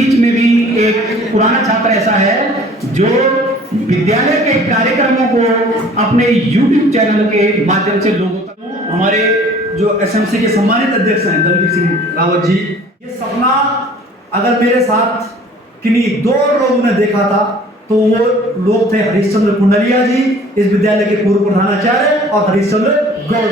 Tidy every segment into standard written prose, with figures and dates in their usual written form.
बीच में भी एक पुराना छात्र ऐसा है जो विद्यालय के कार्यक्रमों को अपने YouTube चैनल के माध्यम से लोगों तक। हमारे जो एसएमसी के सम्मानित अध्यक्ष हैं दलवीर सिंह रावत जी, ये सपना अगर मेरे साथ किन्हीं दो और लोगों ने देखा था तो वो लोग थे हरीशचंद्र कुंडलिया जी, इस विद्यालय के पूर्व प्रधानाचार्य, और हरीशचंद्र गौड़।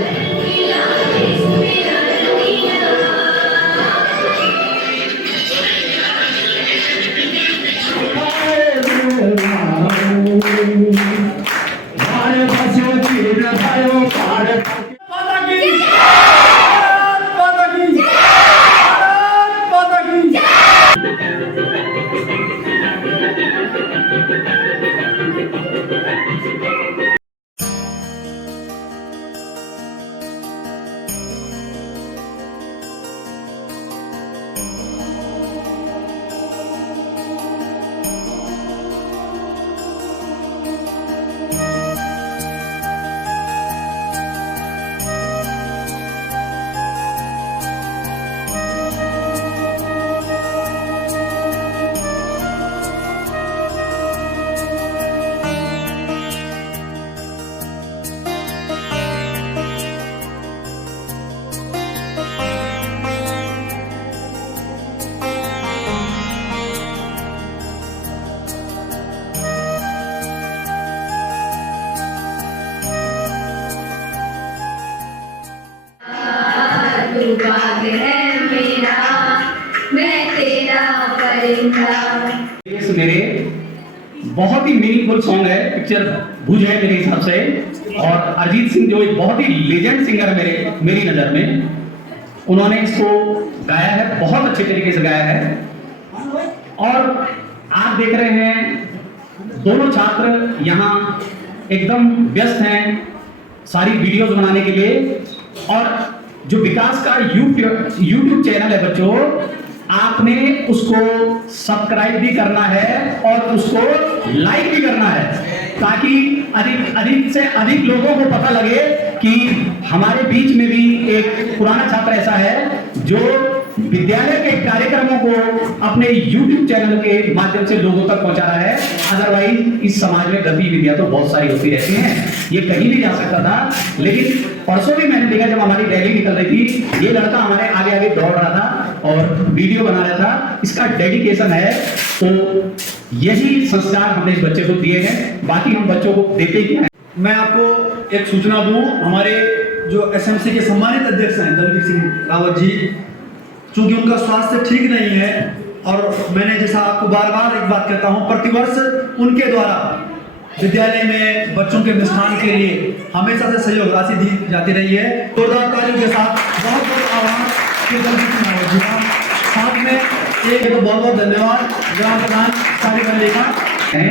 मेरे बहुत ही मीनिंगफुल सॉन्ग है, पिक्चर भुज है मेरे हिसाब से, और अरिजीत सिंह जो एक बहुत ही लेजेंड सिंगर है मेरी नज़र में, उन्होंने इसको गाया है, बहुत अच्छे तरीके से गाया है। और आप देख रहे हैं दोनों छात्र यहाँ एकदम व्यस्त हैं सारी वीडियोस बनाने के लिए। और जो विकास का यूट्यूब चैनल है बच्चों, आपने उसको सब्सक्राइब भी करना है और उसको लाइक भी करना है, ताकि अधिक से अधिक लोगों को पता लगे कि हमारे बीच में भी एक पुराना छात्र ऐसा है जो विद्यालय के कार्यक्रमों को अपने YouTube चैनल के माध्यम से लोगों तक पहुंचा रहा है। अदरवाइज इस समाज में गतिविधियां तो बहुत सारी होती रहती हैं, ये कहीं भी जा सकता था। लेकिन परसों भी मैंने देखा जब हमारी रैली निकल रही थी, ये लड़का हमारे आगे आगे दौड़ रहा था और वीडियो बना रहा था। इसका डेडिकेशन है, तो यही संस्कार हमने इस बच्चे को दिए हैं, बाकी हम बच्चों को देते ही हैं। मैं आपको एक सूचना दूं, हमारे जो एसएमसी के सम्मानित अध्यक्ष हैं दलवीर सिंह रावत जी, चूंकि उनका स्वास्थ्य ठीक नहीं है, और मैंने जैसा आपको बार बार एक बात कहता हूं, प्रतिवर्ष उनके द्वारा विद्यालय में बच्चों के मिष्ठान के लिए हमेशा से सहयोग राशि दी जाती रही है। जोरदार तालियों के साथ बहुत बहुत आभार दलवीर सिंह रावत जी का। साथ में एक बहुत बहुत धन्यवाद ग्राम प्रधान सारी लेखा हैं।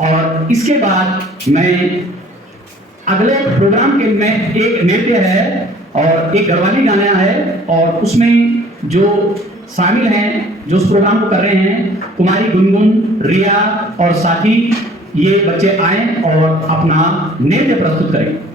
और इसके बाद मैं अगले प्रोग्राम के में एक नृत्य है और एक गढ़वाली गाना है, और उसमें जो शामिल हैं, जो उस प्रोग्राम को कर रहे हैं, कुमारी गुनगुन, रिया और साथी, ये बच्चे आए और अपना नृत्य प्रस्तुत करें।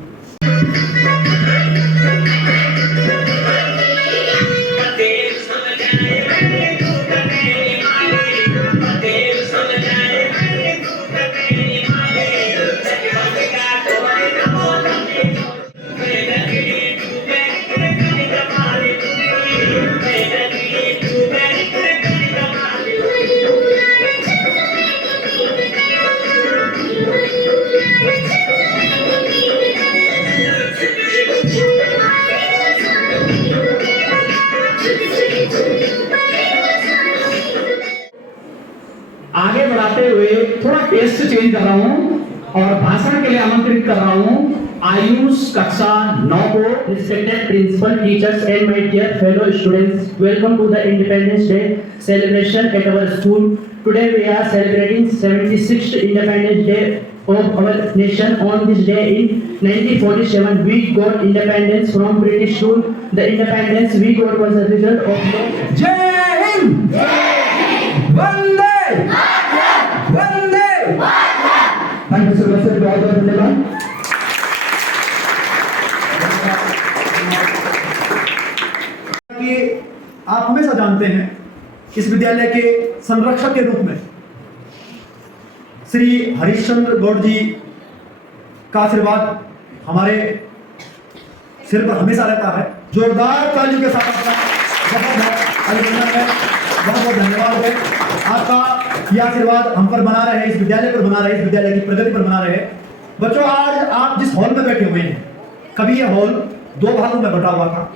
आगे बढ़ाते हुए थोड़ा टेस्ट चेंज कर रहा हूं और भाषण के लिए आमंत्रित कर रहा हूं आयुष कक्षा 9 को। Respected principal, teachers and my dear fellow students, welcome to the Independence Day celebration at our school. Today we are celebrating 76th Independence Day of our nation. On this day in 1947, we got independence from British rule. The independence we got was a result of जय हिंद, वंदे वंदे। Thank you so much sir, बहुत बहुत धन्यवाद। कि आप हमेशा जानते हैं इस विद्यालय के संरक्षक के रूप में श्री हरिश्चंद्र गौड़ जी का आशीर्वाद हमारे सिर पर हमेशा रहता है। जोरदार तालियों के साथ अपना बहुत अभिनंदन है, बहुत बहुत धन्यवाद है आपका। यह आशीर्वाद हम पर बना रहे, इस विद्यालय पर बना रहे, इस विद्यालय की प्रगति पर बना रहे। बच्चों, आज आप जिस हॉल में बैठे हुए हैं, कभी यह हॉल 2 भागों में बटा हुआ था।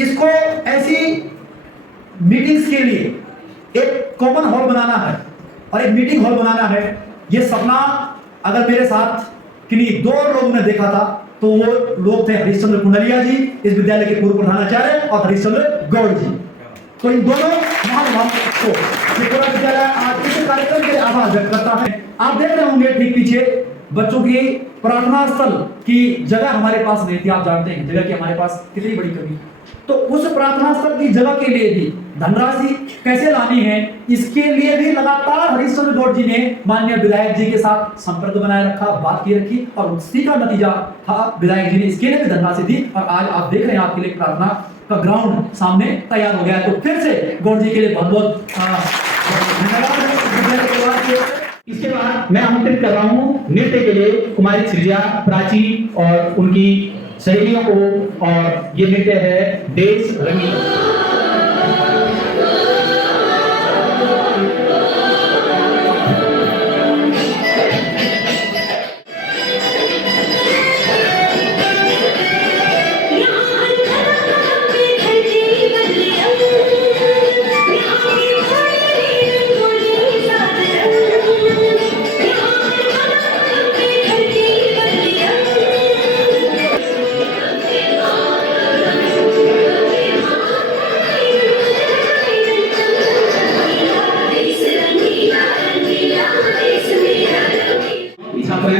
इसको ऐसी मीटिंग्स के लिए एक कॉमन हॉल बनाना है और एक मीटिंग हॉल बनाना है। यह सपना अगर मेरे साथ किन्हीं 2 लोगों ने देखा था तो वो लोग थे हरिश्चंद्र कुंडलिया जी, इस विद्यालय के पूर्व प्रधानाचार्य, और हरिश्चंद्र गौड़ जी। तो इन दोनों महानुभावों को ये पूरा विद्यालय आज इस कार्यक्रम के लिए आभार व्यक्त करता है। आप देख रहे होंगे ठीक पीछे बच्चों की प्रार्थना स्थल की जगह हमारे पास नहीं थी। आप जानते हैं जगह की हमारे पास कितनी बड़ी कमी। तो उस प्रार्थना स्थल की जगह के लिए भी धनराशि कैसे लानी है, इसके लिए भी लगातार हरिश्चंद्र गौड़ जी ने माननीय विधायक जी के साथ संपर्क बनाए रखा, बात की रखी, और उसी का नतीजा था विधायक जी ने इसके लिए भी धनराशि दी। और आज आप देख रहे हैं आपके लिए प्रार्थना का ग्राउंड सामने तैयार हो गया है। तो फिर से गौड़ जी के लिए बहुत बहुत धन्यवाद। इसके बाद मैं आमंत्रित कर रहा हूँ नृत्य के लिए कुमारी सृजा, प्राची और उनकी सहेलियों को, और ये नृत्य है देश रंगीला।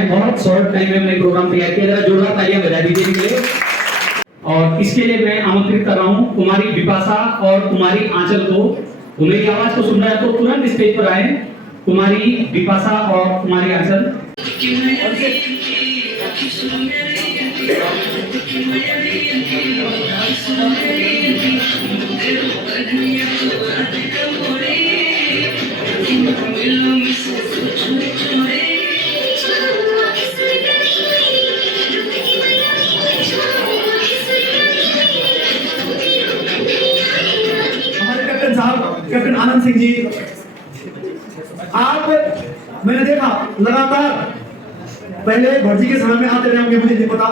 बहुत शॉर्ट टाइम में हमने प्रोग्राम तैयार किया, जरा जोरदार तालियां बजा दीजिए इनके लिए। और इसके लिए मैं आमंत्रित कर रहा हूँ कुमारी विपाशा और कुमारी आंचल को। वो मेरी आवाज को सुन रहा है तो तुरंत स्टेज पर आए। कुमारी विपाशा और कुमारी आंचल। कैप्टन आनंद सिंह जी, आप मैंने देखा लगातार पहले भर्ती के समय में आते रहे होंगे, मुझे नहीं पता,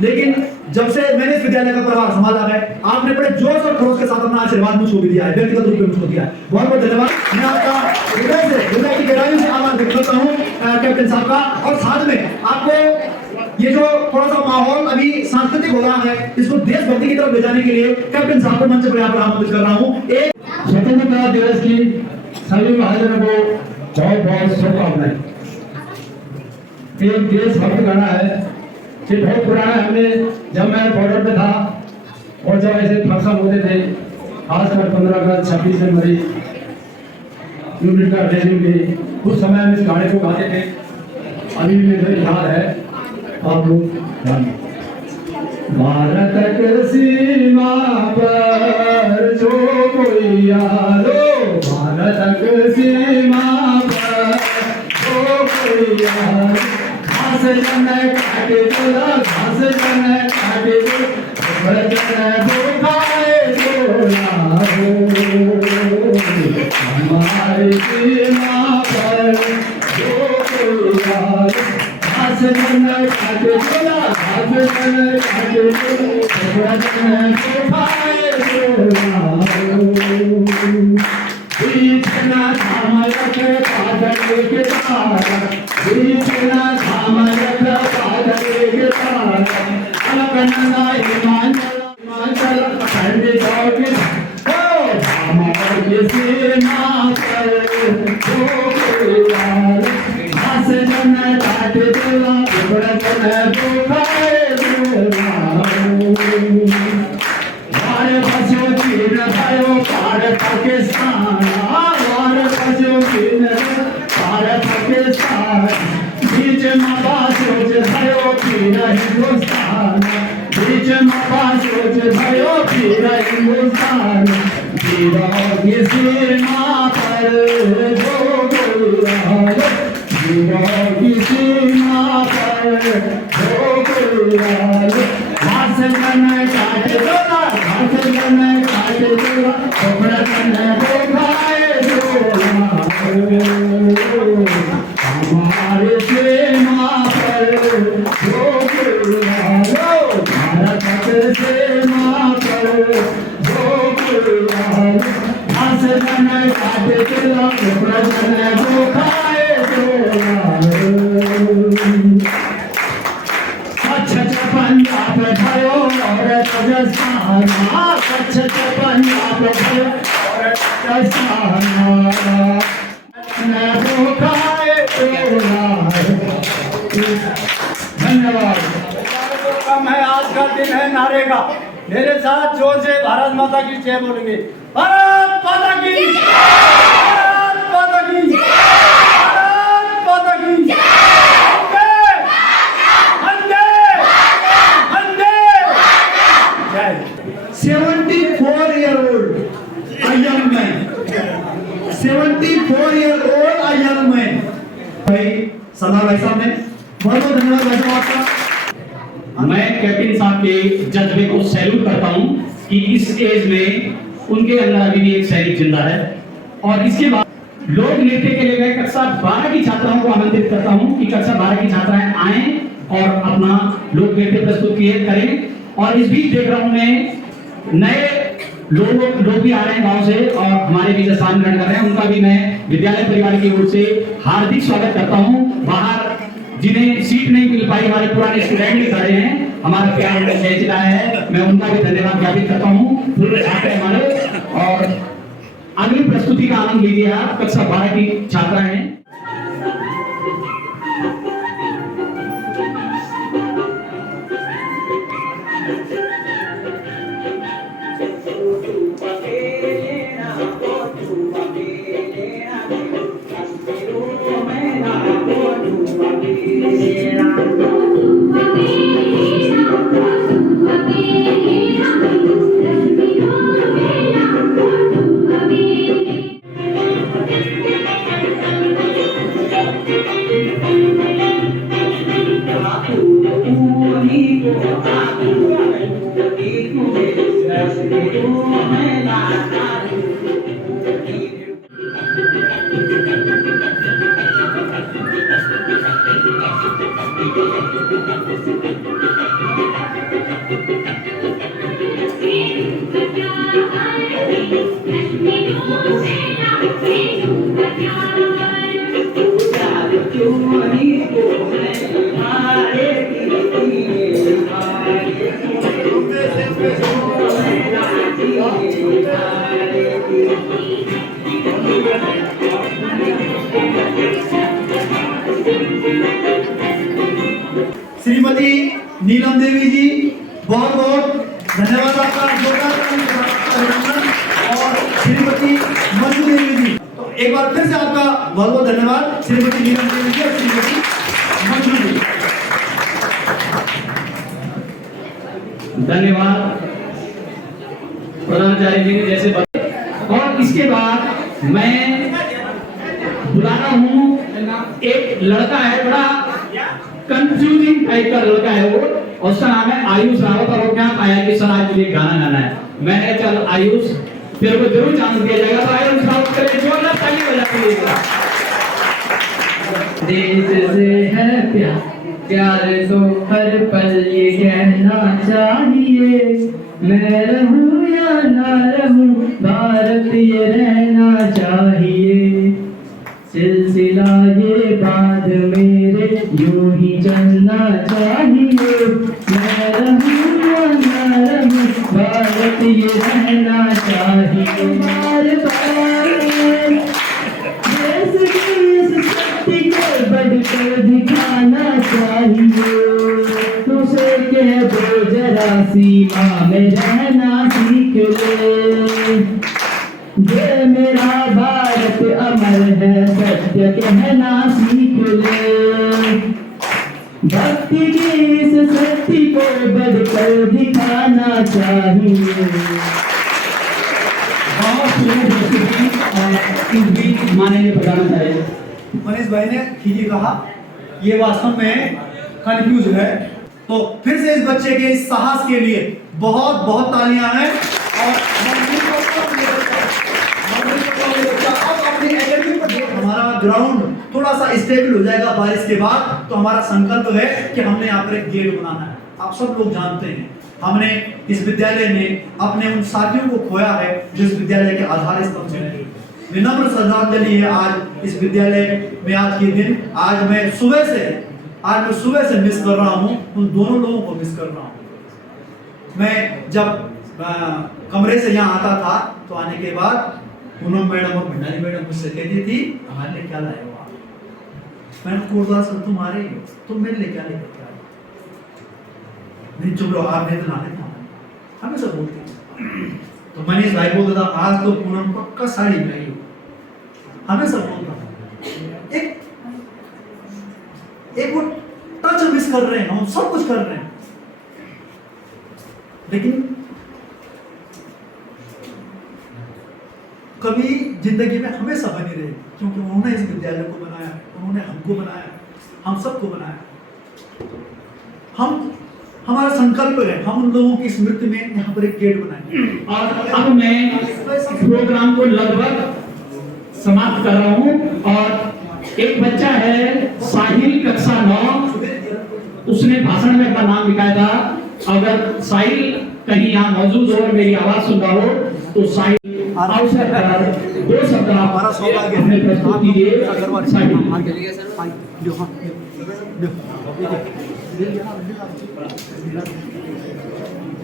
लेकिन जब से मैंने इस विद्यालय का प्रभार संभाला है, आपने बड़े जोश और खरोश के साथ अपना आशीर्वाद मुझको भी दिया है, व्यक्तिगत रूप में मुझको दिया है। बहुत बहुत धन्यवाद। मैं आपका हृदय की गहराई से आभार व्यक्त करता हूँ कैप्टन साहब का। और साथ में आपको ये जो थोड़ा सा माहौल अभी सांस्कृतिक हो रहा है, इसको देशभक्ति की तरफ ले जाने के लिए कैप्टन साहब को मंच पर यहाँ पर आमंत्रित कर रहा हूँ। एक स्वतंत्रता दिवस की सभी महाजनों को बहुत बहुत शुभकामनाएं। एक देशभक्त गाना है, ये बहुत पुराना है। हमने जब मैं बॉर्डर पे था और जब ऐसे फंक्शन होते थे, खासकर 15 अगस्त, 26 जनवरी, यूनिट का ड्रेसिंग डे, उस समय हम इस गाने को गाते थे। अभी भी मुझे याद है। आप लोग भारत की सीमा पर जो कोई यारो, भारत की सीमा पर जो कोई यारो, घास जन काटे चला, घास जन काटे चला, खाए चोला हो। हमारी सीमा पर जो कोई यारो, घास जन काटे चला, घास जन काटे चला, खाए चोला हो। इतना धाम रख पादल के तारा, इतना धाम रख पादल के तारा, अलकनंदा हिमाचल खंड दौड़ हो, धाम के सीमा पर जो कोई यार, घास जन काट चला, टुकड़ा जन दुखाए चला हो। वार बसो चीन भयो पार पाकिस्तान, वार बसो चीन पार पाकिस्तान, बीच में बासोच भयो पीर हिंदुस्तान, बीच में बासोच भयो पीर हिंदुस्तान, की सीमा पर जो गुलाल, दीवार की सीमा पर जो गुलाल, घास कन काट दो, घास कन काट दो, टुकड़ा कन दिखाए दो, हमारे सीमा पर जो गुलाल, भारत के सीमा पर जो गुलाल, घास कन काट दो, टुकड़ा कन दिखाए दो। स्वच्छ पंजाब भयो और राजस्थान, स्वच्छ पंजाब भयो और राजस्थान, धन्यवाद। कम है, आज का दिन है नारे का। मेरे साथ जोर से भारत माता की जय बोलेंगे। भारत माता की, भारत माता की, भारत माता की। वंदे, वंदे, वंदे। जय। 74-year-old a young man, 74-year-old a young man। भाई सरदार भाई साहब ने बहुत बहुत धन्यवाद भाई साहब आपका। मैं कैप्टन साहब के जज्बे को सैल्यूट करता हूं कि इस एज में उनके अंदर अभी भी एक सैनिक जिंदा है। और इसके बाद लोक नृत्य के लिए मैं कक्षा 12 की छात्राओं को आमंत्रित करता हूं कि कक्षा 12 की छात्राएं आएं और अपना लोक नृत्य प्रस्तुत करें। और इस बीच देख रहा हूं मैं नए लोग भी आ रहे हैं गांव से और हमारे बीच स्थान ग्रहण कर रहे हैं। उनका भी मैं विद्यालय परिवार की ओर से हार्दिक स्वागत करता हूं। बाहर जिन्हें सीट नहीं मिल पाई, हमारे पुराने स्टूडेंट भी खड़े हैं, हमारा प्यार उन्हें भेज रहा है, मैं उनका भी धन्यवाद ज्ञापित करता हूं। पूरे छात्र हमारे और अगली प्रस्तुति का आनंद लीजिए आप। कक्षा 12 की छात्राएं हैं। श्रीमती नीलम देवी जी, बहुत बहुत धन्यवाद आपका, जोरदार अभिनंदन। और श्रीमती मंजू देवी जी, तो एक बार फिर से आपका बहुत बहुत धन्यवाद श्रीमती नीलम देवी जी और श्रीमती मंजू जी। धन्यवाद प्रधानाचार्य जी ने जैसे बताया। और इसके बाद मैं बुला रहा हूँ, एक लड़का है, बड़ा कंफ्यूजिंग टाइप का लड़का है वो, और उसका नाम है आयुष रावत। और वो क्या आया कि सर आज मुझे गाना गाना है। मैंने चल आयुष तेरे को जरूर चांस दिया जाएगा, तो आयुष रावत के लिए जोरदार ताली बजाइएगा। देश से है प्यार, प्यार तो हर पल ये कहना चाहिए, मैं रहूं या ना रहूं भारत ये रहना चाहिए, सिलसिला ये बाद मेरे यूं ही चलना चाहिए, मैं रहूं या ना रहूं भारत ये रहना चाहिए। बार बार देश की इस शक्ति को बढ़कर दिखाना चाहिए, तुझे कह दो जरा सीमा में रहना सीख ले, ये मेरा भारत अमर है सत्य कहना सीख ले, भक्ति की इस शक्ति को बढ़कर दिखाना चाहिए। इस बीच माने ने बताना चाहे। मनीष भाई ने ठीक ही कहा, ये वास्तव में कंफ्यूज है। तो फिर से इस बच्चे के इस साहस के लिए बहुत बहुत तालियां हैं। और अब अपनी एकेडमी पर हमारा ग्राउंड थोड़ा सा स्टेबल हो जाएगा बारिश के बाद, तो हमारा संकल्प है कि हमने यहाँ पर एक गेट बनाना है। आप सब लोग जानते हैं हमने इस विद्यालय में अपने उन साथियों को खोया है जो इस विद्यालय के आधार स्तंभ हैं। विनम्र श्रद्धांजलि है आज इस विद्यालय में आज के दिन। आज मैं सुबह से मिस कर रहा हूँ, उन दोनों लोगों को मिस कर रहा हूँ। मैं जब कमरे से यहाँ आता था तो आने के बाद पूनम मैडम और भंडारी मैडम मुझसे कहती थी हमारे लिए क्या लाए हो आप। मैंने कोटदास तुम आ रही हो, तुम मेरे लिए क्या लेकर आए? नहीं चुप रहो, आपने तो लाने था हमेशा बोलती। तो मनीष भाई बोलता था आज तो पूनम पक्का साड़ी में आई हो, हमेशा बोलता था। एक वो टच मिस कर रहे हैं, हम सब कुछ कर रहे हैं, लेकिन कभी जिंदगी में हमेशा बनी रहे, क्योंकि उन्होंने इस विद्यालय को बनाया, उन्होंने हमको बनाया, हम सबको बनाया। हमारा संकल्प है हम उन लोगों की स्मृति में यहाँ पर एक गेट बनाएंगे। और अब मैं प्रोग्राम को लगभग समाप्त कर रहा हूँ। और एक बच्चा है साहिल कक्षा 9, उसने भाषण में अपना नाम लिखाया था। अगर साहिल कहीं यहाँ मौजूद हो और मेरी आवाज सुन रहा हो तो साहिल अवसर पर 2 शब्द हमारा सौभाग्य अपने प्रस्तुत कीजिए।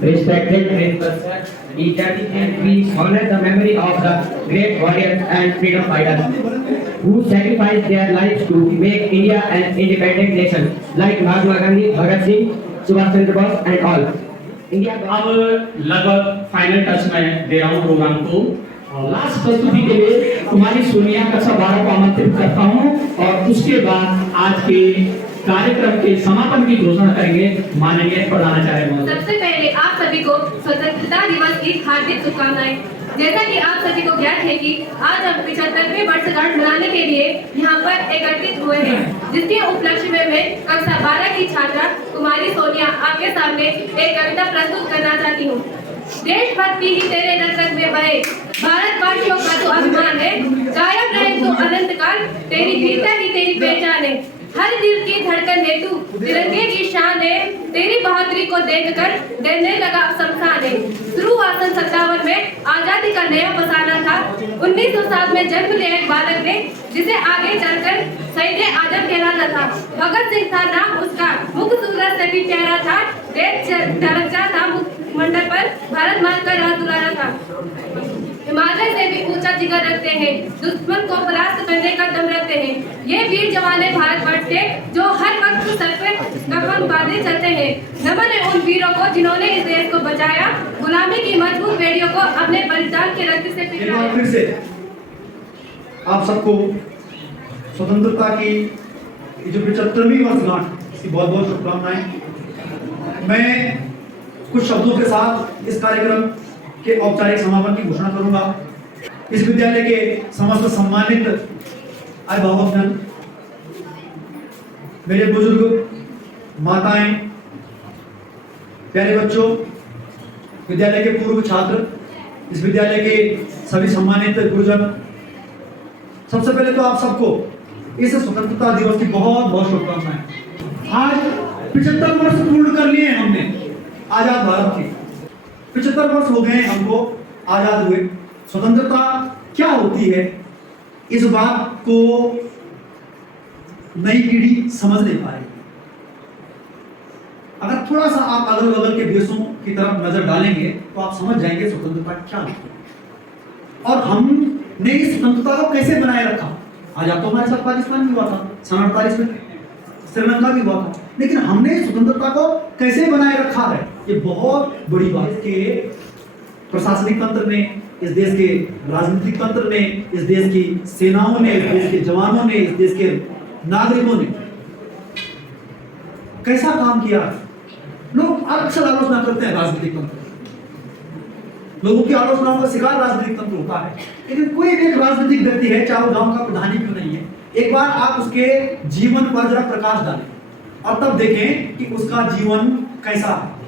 Respected principals, teachers, and we honor the memory of the great warriors and freedom fighters who sacrificed their lives to make India an independent nation, like Mahatma Gandhi, Bhagat Singh, Subhash Chandra Bose, and all. India अब लगभग final touch में दे रहा हूँ programme को। Last प्रस्तुति के लिए कुमारी सोनिया कक्षा 12 को आमंत्रित करता हूँ और उसके बाद आज के कार्यक्रम के समापन की घोषणा करेंगे माननीय प्रधानाचार्य महोदय। सबसे पहले आप सभी को स्वतंत्रता दिवस की हार्दिक शुभकामनाएं। जैसा कि आप सभी को ज्ञात है कि आज हम 75वें वर्षगांठ मनाने के लिए यहाँ पर एकत्रित हुए हैं, जिसके उपलक्ष्य में मैं कक्षा 12 की छात्रा कुमारी सोनिया आपके सामने एक कविता प्रस्तुत करना चाहती हूँ। देशभक्ति ही तेरे रग रग में बहे, भारतवासियों का तो अभिमान है, कायम रहे तो अनंत काल, तेरी वीरता ही तेरी पहचान है। हर दिल की धड़कन है तू, तिरंगे की शान है, तेरी बहादुरी को देखकर डरने लगा अब शमशान है। शुरुआत 57 में आजादी का नया फसाना था, 1907 में जन्म लिया एक बालक ने, जिसे आगे चलकर शहीद आजम कहलाता था। भगत सिंह था नाम उसका, मुख सूरत से भी प्यारा था, देश चर्चा था मुखमंडल पर, भारत माँ का राज दुलारा था। हिमालय से भी ऊंचा जिगर रखते हैं, दुश्मन को परास्त करने का दम रखते हैं। ये वीर जवान है भारतवर्ष के, जो हर वक्त सर पे कफन बांधे चलते हैं। नमन है उन वीरों को जिन्होंने इस देश को बचाया, गुलामी की मजबूत बेड़ियों को अपने बलिदान के रक्त से पिघलाया। फिर से आप सबको स्वतंत्रता की जो 75वीं वर्षगांठ इसकी बहुत बहुत शुभकामनाएं। मैं कुछ शब्दों के साथ इस कार्यक्रम के औपचारिक समापन की घोषणा करूंगा। इस विद्यालय के समस्त सम्मानित अभिभावकगण, मेरे बुजुर्ग, माताएं, प्यारे बच्चों, विद्यालय के पूर्व छात्र, इस विद्यालय के सभी सम्मानित गुरुजन, सबसे पहले तो आप सबको इस स्वतंत्रता दिवस की बहुत बहुत शुभकामनाएं। आज 75 वर्ष पूर्ण कर लिए हमने आजाद भारत की। 75 वर्ष हो गए हमको आजाद हुए। स्वतंत्रता क्या होती है इस बात को नई पीढ़ी समझ नहीं पाएगी। अगर थोड़ा सा आप अगल बगल के देशों की तरफ नजर डालेंगे तो आप समझ जाएंगे स्वतंत्रता क्या होती है और हमने इस स्वतंत्रता को कैसे बनाए रखा। आजाद तो हमारे साथ पाकिस्तान भी हुआ था, सन 48 में श्रीलंका भी हुआ था, लेकिन हमने स्वतंत्रता को कैसे बनाए रखा है, ये बहुत बड़ी बात के प्रशासनिक तंत्र ने, इस देश के राजनीतिक तंत्र ने, इस देश की सेनाओं ने, इस देश के जवानों ने, इस देश के नागरिकों ने कैसा काम किया। लोग अक्सर आलोचना करते हैं राजनीतिक तंत्र, लोगों की आलोचनाओं का शिकार राजनीतिक तंत्र होता है। लेकिन कोई भी एक राजनीतिक व्यक्ति है, चाहे वो गांव का प्रधान ही क्यों नहीं है, एक बार आप उसके जीवन पर जरा प्रकाश डालें और तब देखें कि उसका जीवन कैसा है।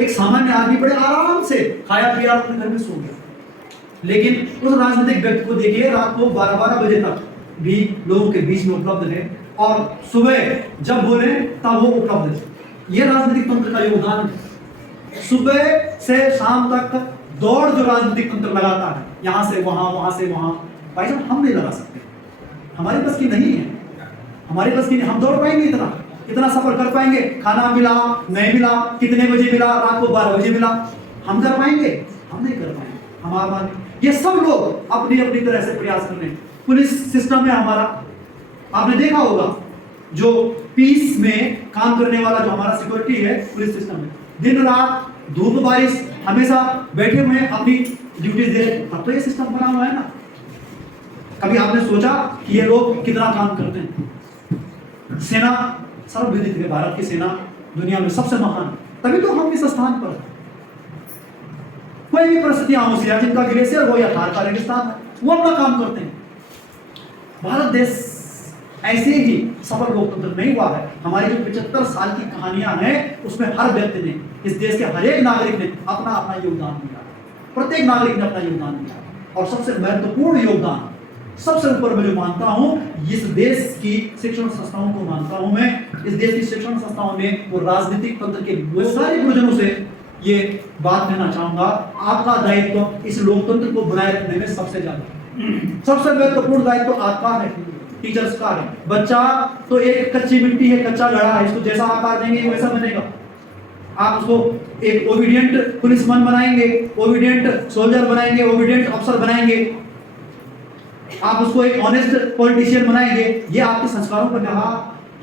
एक सामान्य आदमी बड़े आराम से खाया पिया अपने घर में सो गया, लेकिन उस राजनीतिक व्यक्ति को देखिए रात को 12-12 बजे तक भी लोगों के बीच में उपलब्ध है और सुबह जब बोले तब वो उपलब्ध है। ये राजनीतिक तंत्र का योगदान है। सुबह से शाम तक दौड़ जो राजनीतिक तंत्र लगाता है, यहां से वहां से वहां, भाई साहब हम नहीं लगा सकते, हमारे बस की नहीं है, हमारे बस की नहीं। हम दौड़ पाएंगे इतना सफर कर पाएंगे? खाना मिला नहीं मिला, कितने बजे मिला, रात को 12 बजे मिला, हम कर पाएंगे? हम नहीं कर पाएंगे। हमारा ये सब लोग अपनी अपनी तरह से प्रयास कर रहे हैं। पुलिस सिस्टम है हमारा, आपने देखा होगा जो पीस में काम करने वाला जो हमारा सिक्योरिटी है, पुलिस सिस्टम है, दिन रात धूप बारिश हमेशा बैठे हुए हैं, अपनी ड्यूटी दे रहे। तब तो ये सिस्टम बना हुआ है ना। कभी आपने सोचा कि ये लोग कितना काम करते हैं? सेना सर्वविदित है, भारत की सेना दुनिया में सबसे महान, तभी तो हम इस स्थान पर। कोई भी परिस्थितियां हो, सियाचिन का ग्लेशियर हो या थार का रेगिस्तान, वो अपना काम करते हैं। भारत देश ऐसे ही सफल लोकतंत्र नहीं हुआ है। हमारी जो 75 साल की कहानियां हैं, उसमें हर व्यक्ति ने, इस देश के हर एक नागरिक ने अपना अपना योगदान दिया। प्रत्येक नागरिक ने अपना योगदान दिया और सबसे महत्वपूर्ण योगदान, सबसे ऊपर मैं जो मानता हूं, इस देश की शिक्षण संस्थाओं को मानता हूं मैं। इस देश की शिक्षण संस्थाओं में वो राजनीतिक तंत्र के सारे गुरुजनों से ये बात कहना चाहूंगा, आपका दायित्व इस लोकतंत्र को बनाए रखने में सबसे ज्यादा, सबसे महत्वपूर्ण दायित्व आपका है, टीचर्स का है। बच्चा तो एक कच्ची मिट्टी है, कच्चा घड़ा है, इसको जैसा आकार देंगे वैसा बनेगा। आप उसको एक ओबीडियंट पुलिसमैन बनाएंगे, ओबीडियंट सोल्जर बनाएंगे, ओबीडियंट अफसर बनाएंगे, आप उसको एक ऑनेस्ट पॉलिटिशियन बनाएंगे। ये आपके संस्कारों पर कहा।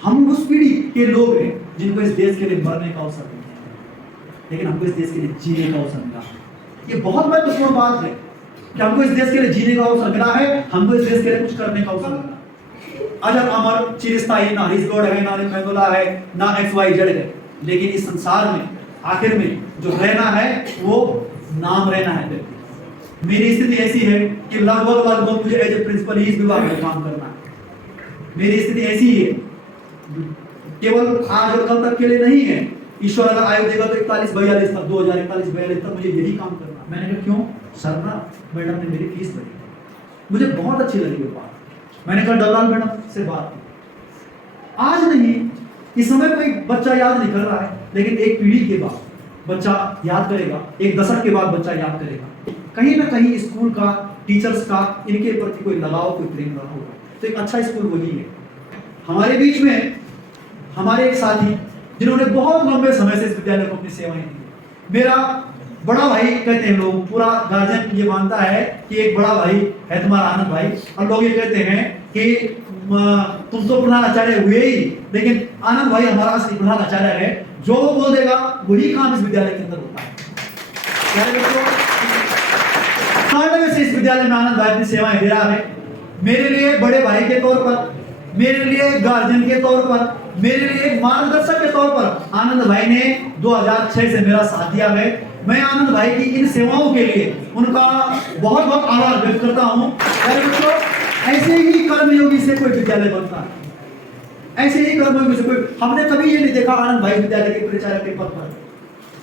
हम उस पीढ़ी के लोग हैं जिनको इस देश के लिए मरने का अवसर मिला, लेकिन हमको इस देश के लिए जीने का अवसर मिला। ये बहुत महत्वपूर्ण बात है कि हमको इस देश के लिए जीने का अवसर मिला है, हमको इस देश के लिए कुछ करने का अवसर मिला। अजर अमर चिरस्थायी ना रिजगोड है, ना मेंदुला है, ना XYZ है, लेकिन इस संसार में आखिर में जो रहना है वो नाम रहना है। मेरी स्थिति ऐसी है कि लगभग मुझे एज ए प्रिंसिपल इस विभाग में काम करना है। मेरी स्थिति ऐसी है, केवल आज और कल तक के लिए नहीं है। ईश्वर अगर आयु देगा तो 41-42 तक, 2041-42 तक मुझे यही काम करना। मैंने कहा क्यों सर? ना मैडम ने मेरी फीस भरी, मुझे बहुत अच्छी लगी वो बात। मैंने कहा दलाल मैडम से बात की। आज नहीं, इस समय कोई बच्चा याद नहीं कर रहा है, लेकिन एक पीढ़ी के बाद बच्चा याद करेगा, एक दशक के बाद बच्चा याद करेगा। कहीं ना कहीं स्कूल का, टीचर्स का इनके प्रति कोई लगाव, कोई प्रेम रहा होगा। तो एक अच्छा स्कूल वही है। हमारे बीच में हमारे एक साथी जिन्होंने बहुत लंबे समय से इस विद्यालय को अपनी सेवाएं दी, मेरा बड़ा भाई कहते हैं लोग, पूरा गार्जियन ये मानता है कि एक बड़ा भाई है तुम्हारा आनंद भाई, और लोग ये कहते हैं कि तुम तो प्रधानाचार्य हुए ही, लेकिन आनंद भाई हमारा असली प्रधानाचार्य है। जो वो बोल देगा वही काम इस विद्यालय के अंदर होता है। से इस विद्यालय में आनंद भाई अपनी सेवाएं दे रहा है। मेरे लिए बड़े भाई के तौर पर, मेरे लिए गार्जियन के तौर पर, मेरे लिए मार्गदर्शक के तौर पर आनंद भाई ने 2006 से मेरा साथ दिया है। मैं आनंद भाई की इन सेवाओं के लिए उनका बहुत बहुत आभार व्यक्त करता हूं। बच्चों, ऐसे ही कर्मयोगी से कोई विद्यालय बनता है, ऐसे ही कर्मयोगी से कोई, हमने कभी ये नहीं देखा आनंद भाई विद्यालय के परिचालक के पद पर।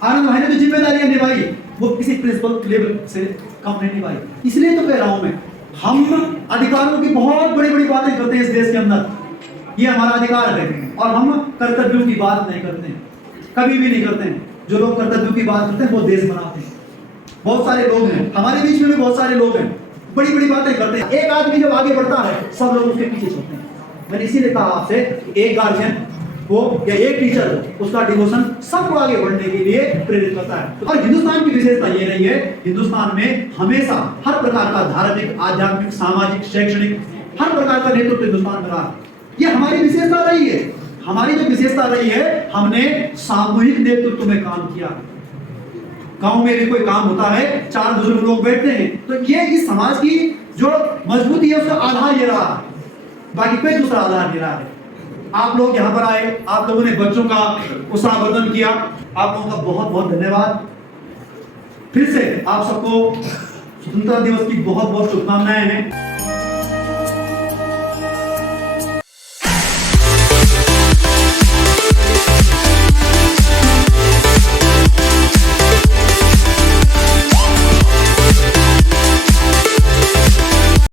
आनंद भाई ने जो जिम्मेदारियां निभाई वो किसी प्रिंसिपल लेवल से कम नहीं निभाई। इसलिए तो कह रहा हूं मैं, हम अधिकारों की बहुत बड़ी बड़ी बातें करते हैं इस देश के अंदर, ये हमारा अधिकार है, और हम कर्तव्यों की बात नहीं करते हैं, कभी भी नहीं करते हैं। जो लोग कर्तव्यों की बात करते हैं वो देश बनाते हैं। बहुत सारे लोग हैं हमारे बीच में भी, बहुत सारे लोग हैं बड़ी बड़ी बातें करते हैं। एक आदमी जब आगे बढ़ता है सब लोग उसके पीछे चलते हैं। मैंने इसीलिए कहा आपसे, एक गार्जियन हो या एक टीचर हो, उसका डिवोशन सबको आगे बढ़ने के लिए प्रेरित करता है। और हिंदुस्तान की विशेषता ये रही है, हिंदुस्तान में हमेशा हर प्रकार का धार्मिक, आध्यात्मिक, सामाजिक, शैक्षणिक हर प्रकार का नेतृत्व हिंदुस्तान में रहा। ये हमारी विशेषता रही है। हमारी जो विशेषता रही है, हमने सामूहिक नेतृत्व में काम किया। गांव में भी कोई काम होता है, 4 बुजुर्ग लोग बैठते हैं, तो ये इस समाज की जो मजबूती है उसका आधार ये रहा, बाकी कोई दूसरा आधार नहीं रहा है। आप लोग यहाँ पर आए, आप लोगों ने बच्चों का उत्साहवर्धन किया, आप लोगों का बहुत बहुत धन्यवाद। फिर से आप सबको स्वतंत्रता दिवस की बहुत बहुत शुभकामनाएं हैं।